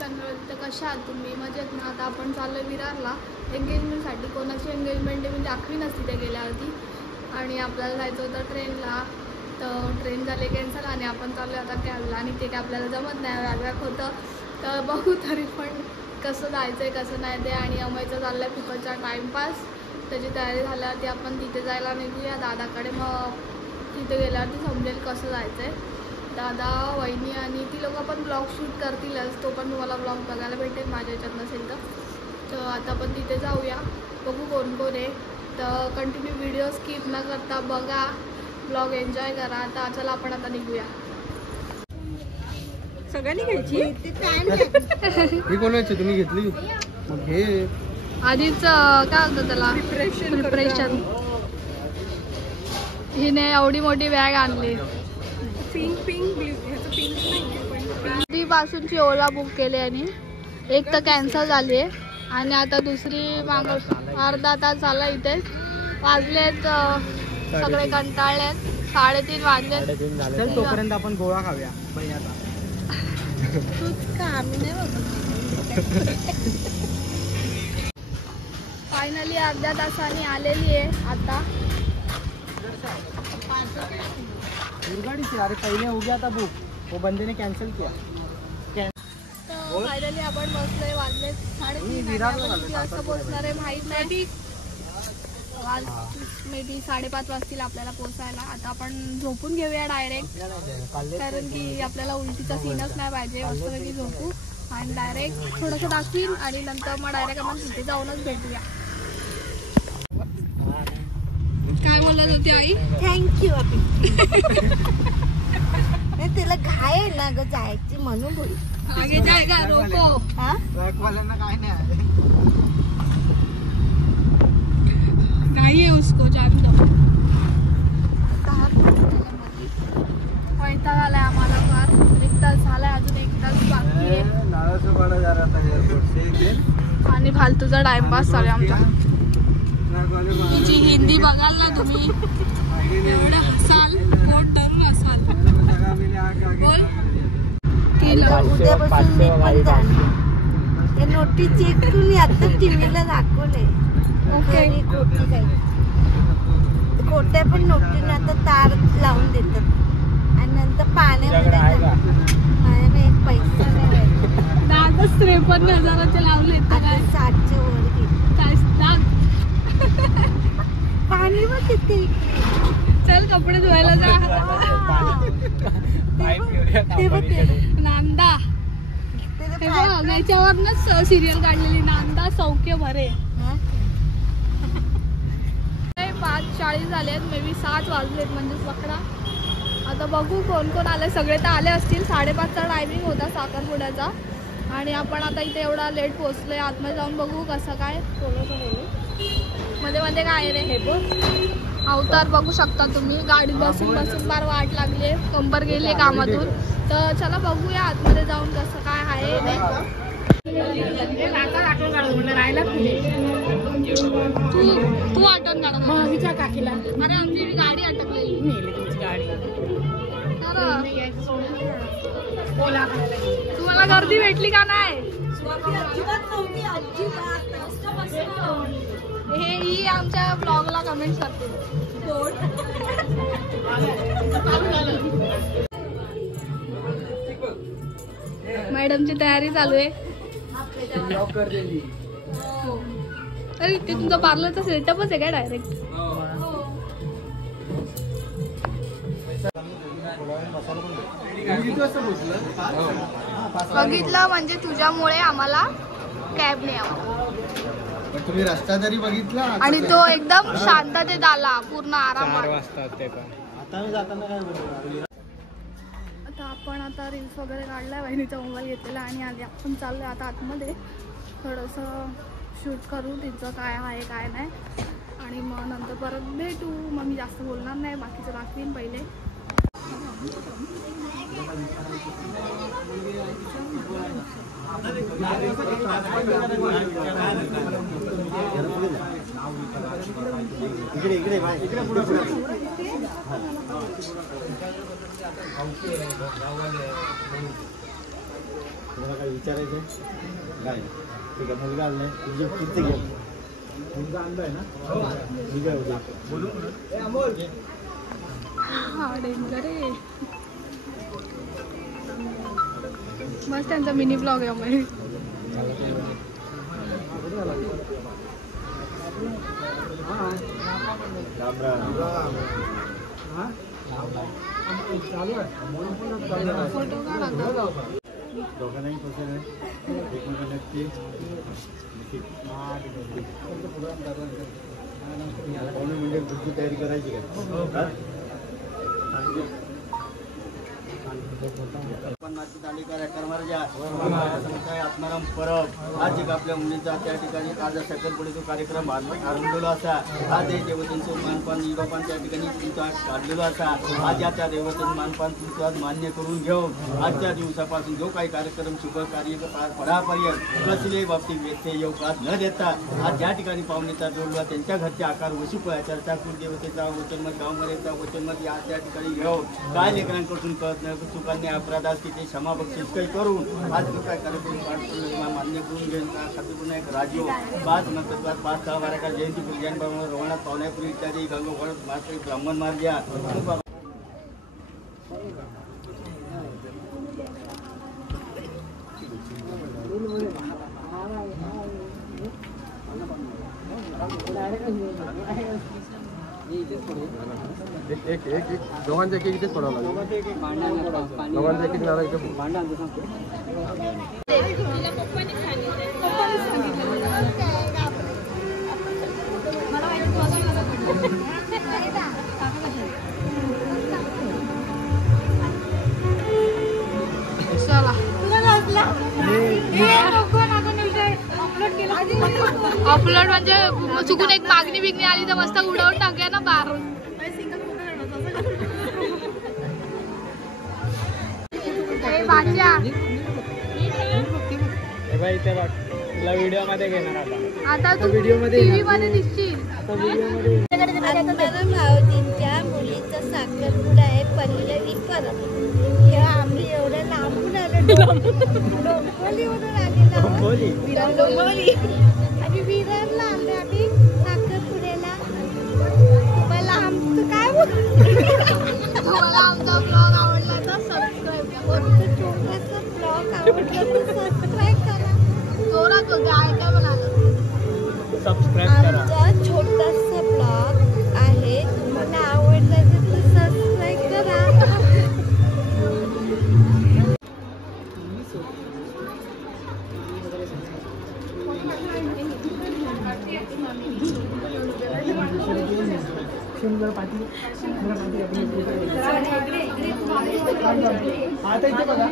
Channel. तर कशा आहात तुम्ही? मजेत ना? आता आपण चाललो विरारला एंगेजमेंटसाठी. कोणाची एंगेजमेंट आहे म्हणजे आखरी नसती ते गेल्यावरती. आणि आपल्याला जायचं होतं ट्रेनला. तर ट्रेन झाली कॅन्सल आणि आपण चाललो आता कॅबला. आणि ते काय आपल्याला जमत नाही, व्याग होतं. तर बघू तरी पण कसं जायचं आहे कसं नाही ते. आणि अमयचं चाललं आहे फुकटचा टाईमपास. त्याची तयारी झाल्यावरती आपण तिथे जायला निघूया दादाकडे. मग तिथे गेल्यावरती समजेल कसं जायचं आहे. दादा, वहिनी आणि ती लोकं पण ब्लॉग शूट करतीलच. तो पण तुम्हाला ब्लॉग बघायला भेटेल माझ्या याच्यात नसेल तर आता आपण तिथे जाऊया. बघू कोण कोण आहे. तर कंटिन्यू व्हिडिओ स्किप न करता बघा, ब्लॉग एन्जॉय करा. आता चला आपण आता निघूया. सगळ्यांनी घ्यायची ही कोणाची तुम्ही घेतली? मग घे. आधीच काय होतं त्याला प्रिपरेशन. हिने एवढी मोठी बॅग आणली. पिंक पिंक ह्याचं पिंक नाही. आधीपासूनची ओला बुक केली आणि एक तर कॅन्सल झाली आहे आणि आता दुसरी माग अर्धा तास झाला. इथे वाजलेत सगळे कंटाळलेत. 3:30 वाजलेत. तोपर्यंत आपण गोळा खाऊया भैयाचा. तूच का? आम्ही नाही बघत. फायनली अर्ध्या तासाने आलेली आहे आता. गाड़ी से अरे पहले हो गया था बुक, वो बंदे ने कैंसिल किया. तर फायनली आपण बसलोय. वाजले 3:30. किती वाजता पोहोचणार आहे माहीत नाही. मे बी 5:30 वाजतील आपल्याला पोहोचायला. आता आपण झोपून घेऊया डायरेक्ट, कारण की आपल्याला उलटीचा सीनच नाही पाहिजे. मस्तपैकी झोपू आणि डायरेक्ट थोडंसं दाखवीन आणि नंतर मग डायरेक्ट आपण तिथे जाऊनच भेटूया. काय बोलत होती आई? थँक्यू. तिला घाय आहे ना ग जायची म्हणून बोल. आगे जाएगा रोको. ट्रकवाल्यांना काय नाही नहीं है उसको जान दो. वैताग आलाय आम्हाला फार. 1 तास झालाय, अजून 1 तास बाकी आहे. आणि फालतूचा टाइमपास चालू आमचा. तिची हिंदी बघाल ना तुम्ही, एवढं हसाल, पोट धरून हसाल. बोल. उद्यापासून मी पण जाणार. ते नोटीस चेक करून आता टीव्हीला दाखवले. ओके. खोट्या पण नोटीने आता तार लावून देतात आणि नंतर पाण्यामध्ये एक पैसा नाही. 53,000 लावले तर काय 700 वर गेले. काय पाणी व किती. चल कपडे धुवायला जा. नांदा याच्यावरच सिरियल काढलेली, नांदा सौख्य भरे. 5:40 झालेत. मे बी 7 वाजलेत म्हणजे 11. आता बघू कोण कोण आले. सगळे तर आले असतील. 5:30चा टायमिंग होता साखरपुड्याचा आणि आपण आता इथे एवढा लेट पोहोचलोय. आतमध्ये जाऊन बघू कसं काय. मध्ये मध्ये काय रे हे बघ अवतार बघू शकता तुम्ही. गाडीत बसून बसून फार वाट लागली, कंबर गेली कामातून. तर चला बघूया आतमध्ये जाऊन कसं काय आहे. तू आठवण काढा काकीला. अरे आमची गाडी अटकलेली. तुम्हाला गर्दी भेटली का नाही? हे ही आमच्या ब्लॉगला कमेंट करते. मॅडमची तयारी चालू आहे. अरे ते तुमचा पार्लरचा सेटअपच आहे काय डायरेक्ट? बघितलं म्हणजे तुझ्यामुळे आम्हाला कॅब नाही आला. तुम्ही रस्ता तरी बघितला आणि तो एकदम शांततेत आला, पूर्ण आरामात. आता आपण आता रील्स वगैरे काढलाय, बहिणीचा मोबाईल घेतलेला आणि आधी आपण चाललोय आता आतमध्ये थोडंसं शूट करू तिचं काय आहे काय नाही. आणि मग नंतर परत भेटू. मग मी जास्त बोलणार नाही, बाकीचं दाखवीन पहिले. तुम्हाला काय विचारायचं काय? ठीक आहे, मुलगा आणलाय तुझी किती घ्या मुलगा आणलाय ना ठीक आहे उद्या बोलू हा डेंजर आहे मस्त त्यांचा मिनी ब्लॉग आहे आम्ही राम राम चालू आहे फोटो काढा दोघांनाही कसं आहे एकमेकांना नक्की पाहुणे म्हणजे तुझी तयारी करायची का आत्माराम परब आज एक आपल्या मुलींचा त्या ठिकाणी आज साखरपुड्याचा कार्यक्रम आरंभलेला असा आज हे देवतांचं मानपान निरोपान त्या ठिकाणी तुमचा काढलेला असा आज या त्या देवतांचं मानपान तुमचं आज मान्य करून घेऊन आजच्या दिवसापासून जो काही कार्यक्रम शुभ कार्य पार पडापर्यंत कसल्याही बाबतीत व्यत्यय योगात न देता आज ज्या ठिकाणी पाहुणेचा जोडला त्यांच्या घरचे आकार वशी चर्चा कुलदेवतेचा वचनमत गावमर्याचा वचनमत या त्या ठिकाणी घेऊन काय लेकरांकडून कळत नाही चुकांनी अपराधास तिथे क्षमा बक्षीस काही करून आज जो काय कार्यक्रम मान्य करून घेऊन खात्री एक राजीव 5 नंतर 5-6 का जयंती पूजन रवणात पावण्यापुरी इत्यादी गंगोळ मात्र ब्राह्मण मार्ग एक दोघांच्या एक इथेच पडावं लागेल दोघांच्या एक नारळ इथे भांडा अपलोड म्हणजे चुकून एक मागणी बिगणी आली तर मस्त उडवून टाकूया ना बार तुला व्हिडिओ मध्ये घेणार आता तू व्हिडिओ मध्ये दिसशील भावजींच्या मुलीचा साखरपुडा आहे पल्लवी परब हे आम्ही एवढं लांबून आलो डोंबिवलीवरून आलेलो आणि विरारला आलो आम्ही साखरपुड्याला तुम्हाला आमचं काय तुम्हाला आमचा ब्लॉग आवडला तर सबस्क्राईब करा छोटासा ब्लॉग आवडला तर सबस्क्राईब करा जोरात होते ऐका म्हणाला सबस्क्राईब करा आमचा छोटासा ब्लॉग आहे तुम्हाला आवडला तर सबस्क्राईब करा आता इथे बघा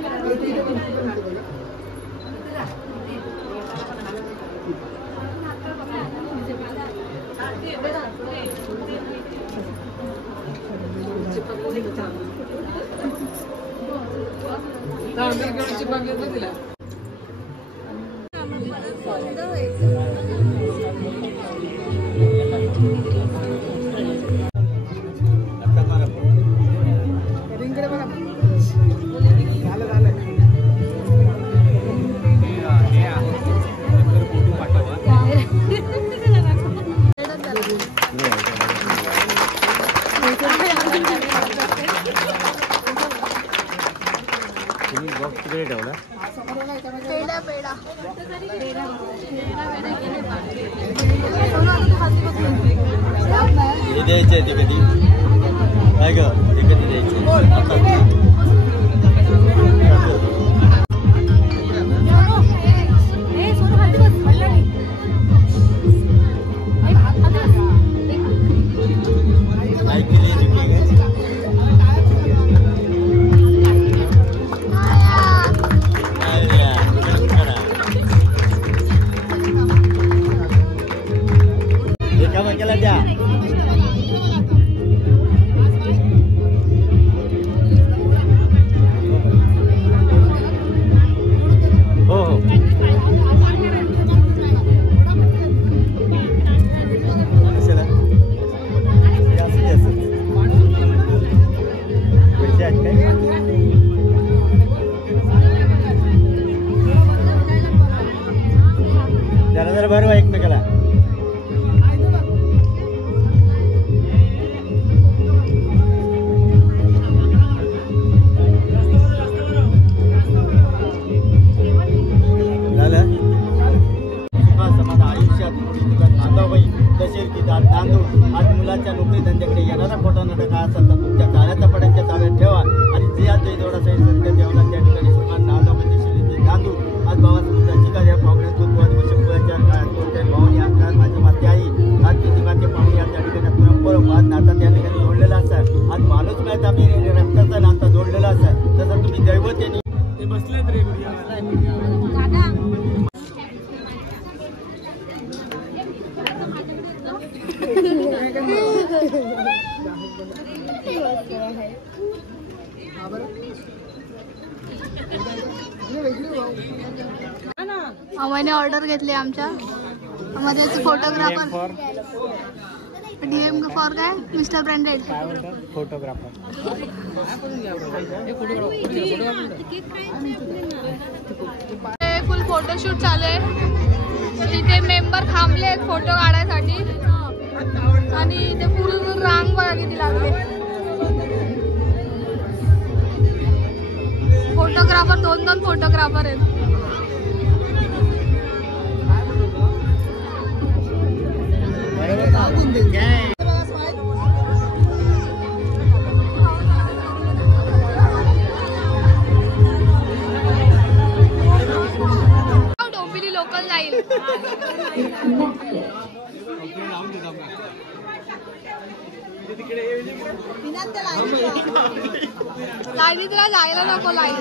द्यायचे ते कधी काय ग ते कधी द्यायचे कसं नातं जोडलेलं असं तसं तुम्ही दैवत यांनी ते बसलेत रे आम्हाने ऑर्डर घेतली आमच्या मध्ये फोटोग्राफर DM फॉर काय मिस्टर ब्रँडेड फोटोग्राफर फुल फोटोशूट चालू आहे. तिथे मेंबर थांबले आहेत फोटो काढायसाठी आणि इथे फुल रांग बघा किती लागले. फोटोग्राफर दोन फोटोग्राफर आहेत. डोंबिवली लोकल जाईल. लाईनीत जायला नको लाईन.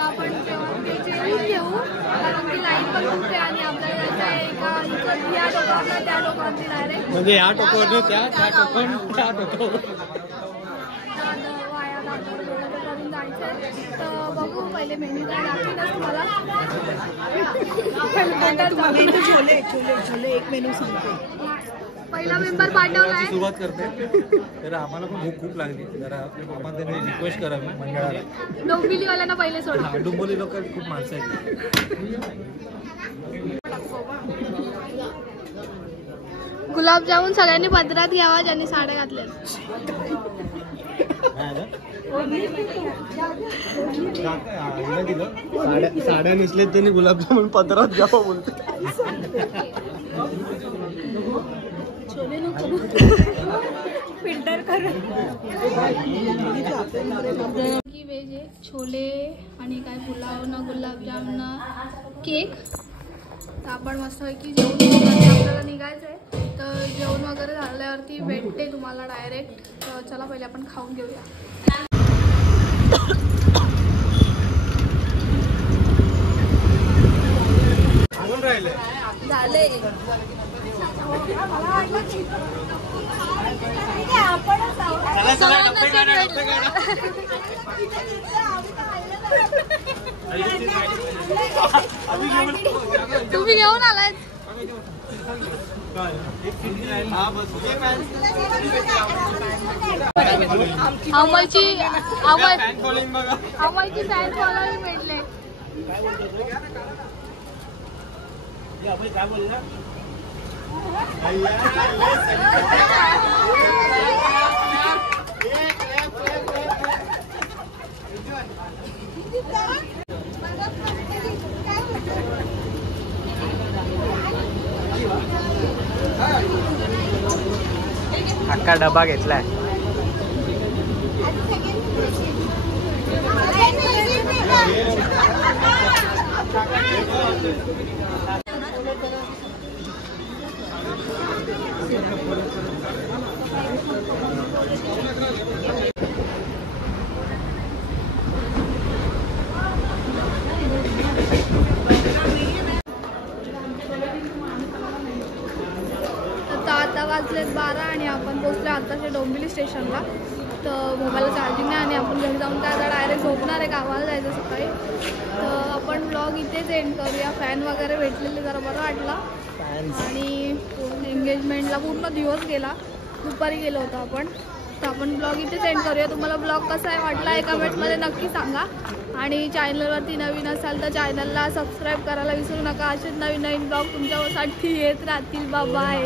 आपण जेवण घेऊ कारण की लाईन पण खूप आहे आणि आपल्याला या टोकावर त्या टोकावरती डायरेक्ट म्हणजे या टोकावर त्या टोकावर वाया करून जायचंय. तर बघू पहिले मेन्यू काय दाखवेलच तुम्हाला. छोले एक मेनू सांगते. पहिला मेंबर पाठवलाय. सुरुवात करते तर आम्हाला पण भूक खूप लागली. जरा आम्हाला त्यांनी रिक्वेस्ट करावी मंडळाला. डोंबिवलीवाल्यांना पहिले सोडा. डोंबिवली लोक खूप माणसं आहेत. गुलाबजामुन सगळ्यांनी पदरात घ्यावा ज्यांनी साड्या घातल्या. साड्या नेसलेत त्यांनी गुलाबजामुन पदरात घ्यावं बोलते. फिल्टर कर की व्हेज आहे. छोले आणि काय पुलाव ना गुलाबजाम ना केक. तर आपण मस्तपैकी जेवण आपल्याला निघायचं आहे. तर जेवण वगैरे झाल्यावरती भेटते तुम्हाला डायरेक्ट. तर चला पहिले आपण खाऊन घेऊया. झाले. तुम्ही घेऊन आलाय. अमलची फॅन फॉलोविंग भेटले. काय बोलला अख्खा डबा घेतलाय. आता वाजलेत 12 आणि आपण पोहोचलो आताच्या डोंबिवली स्टेशनला. तर मोबाईलला चार्जिंग नाही आणि आपण घरी जाऊन काय आता डायरेक्ट झोपणार आहे. गावाला जायचं सकाळी. तर आपण ब्लॉग इथेच एंड करूया. फॅन वगैरे भेटलेले जरा बरं वाटलं आणि एंगेजमेंटला पूर्ण दिवस गेला. दुपारी गेलो होतो आपण. तर आपण ब्लॉग इथेच एंड करूया. तुम्हाला ब्लॉग कसा आहे वाटला आहे कमेंटमध्ये नक्की सांगा. आणि चॅनलवरती नवीन असाल तर चॅनलला सबस्क्राईब करायला विसरू नका. असेच नवीन ब्लॉग तुमच्यासाठी येत राहतील. बाय.